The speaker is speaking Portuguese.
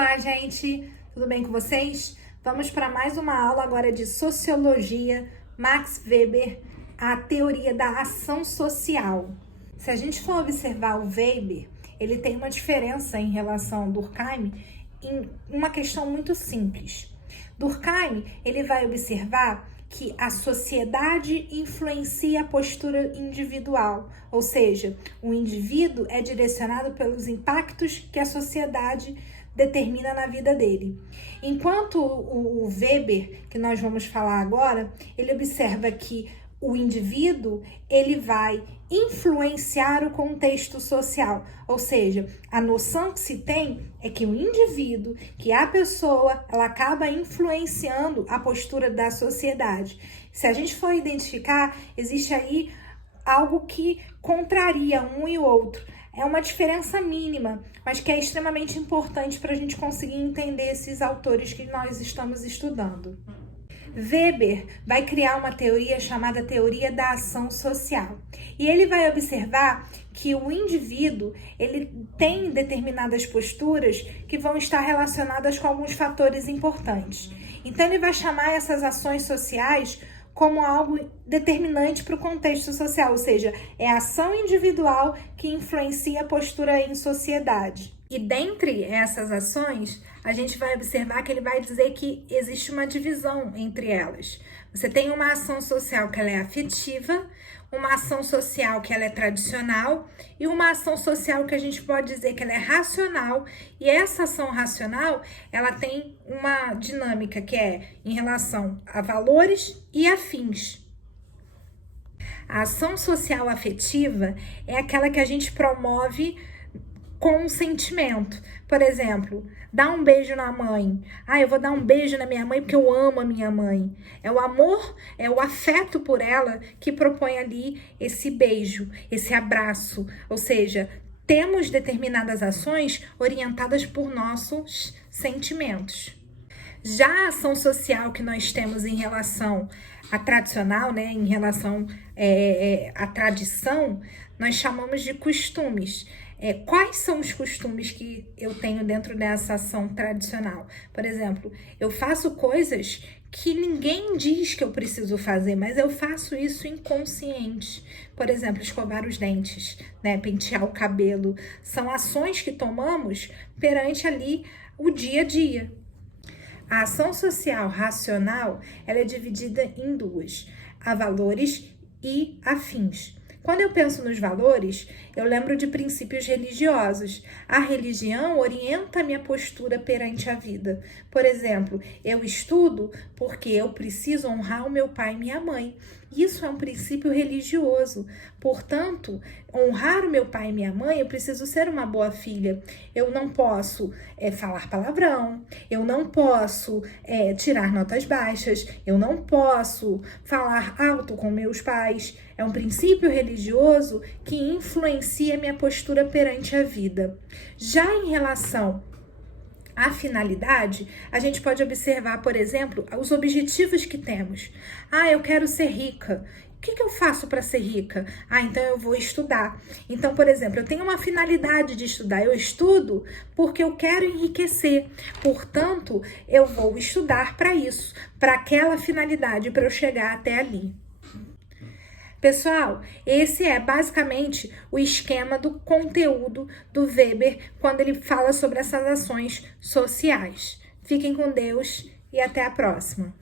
Olá, gente! Tudo bem com vocês? Vamos para mais uma aula agora de Sociologia, Max Weber, a teoria da ação social. Se a gente for observar o Weber, ele tem uma diferença em relação ao Durkheim em uma questão muito simples. Durkheim, ele vai observar que a sociedade influencia a postura individual, ou seja, o indivíduo é direcionado pelos impactos que a sociedade determina na vida dele. Enquanto o Weber, que nós vamos falar agora, ele observa que o indivíduo, ele vai influenciar o contexto social, ou seja, a noção que se tem é que o indivíduo, que a pessoa, ela acaba influenciando a postura da sociedade. Se a gente for identificar, existe aí algo que contraria um e o outro. É uma diferença mínima, mas que é extremamente importante para a gente conseguir entender esses autores que nós estamos estudando. Weber vai criar uma teoria chamada teoria da ação social. E ele vai observar que o indivíduo, ele tem determinadas posturas que vão estar relacionadas com alguns fatores importantes. Então ele vai chamar essas ações sociais como algo determinante para o contexto social, ou seja, é a ação individual que influencia a postura em sociedade. E dentre essas ações, a gente vai observar que ele vai dizer que existe uma divisão entre elas. Você tem uma ação social que ela é afetiva, uma ação social que ela é tradicional e uma ação social que a gente pode dizer que ela é racional. E essa ação racional, ela tem uma dinâmica que é em relação a valores e a fins. A ação social afetiva é aquela que a gente promove com um sentimento. Por exemplo, dar um beijo na mãe. Eu vou dar um beijo na minha mãe porque eu amo a minha mãe. É o amor, é o afeto por ela que propõe ali esse beijo, esse abraço. Ou seja, temos determinadas ações orientadas por nossos sentimentos. Já a ação social que nós temos em relação à tradicional, né, em relação à tradição, nós chamamos de costumes. Quais são os costumes que eu tenho dentro dessa ação tradicional? Por exemplo, eu faço coisas que ninguém diz que eu preciso fazer, mas eu faço isso inconsciente. Por exemplo, escovar os dentes, né, pentear o cabelo. São ações que tomamos perante ali o dia a dia. A ação social racional, ela é dividida em duas: a valores e a fins. Quando eu penso nos valores, eu lembro de princípios religiosos. A religião orienta a minha postura perante a vida. Por exemplo, eu estudo porque eu preciso honrar o meu pai e minha mãe. Isso é um princípio religioso. Portanto, honrar o meu pai e minha mãe, eu preciso ser uma boa filha. Eu não posso falar palavrão, eu não posso tirar notas baixas, eu não posso falar alto com meus pais. É um princípio religioso que influencia a minha postura perante a vida. Já em relação à finalidade, a gente pode observar, por exemplo, os objetivos que temos. Eu quero ser rica. O que eu faço para ser rica? Então eu vou estudar. Então, por exemplo, eu tenho uma finalidade de estudar. Eu estudo porque eu quero enriquecer. Portanto, eu vou estudar para isso, para aquela finalidade, para eu chegar até ali. Pessoal, esse é basicamente o esquema do conteúdo do Weber quando ele fala sobre essas ações sociais. Fiquem com Deus e até a próxima.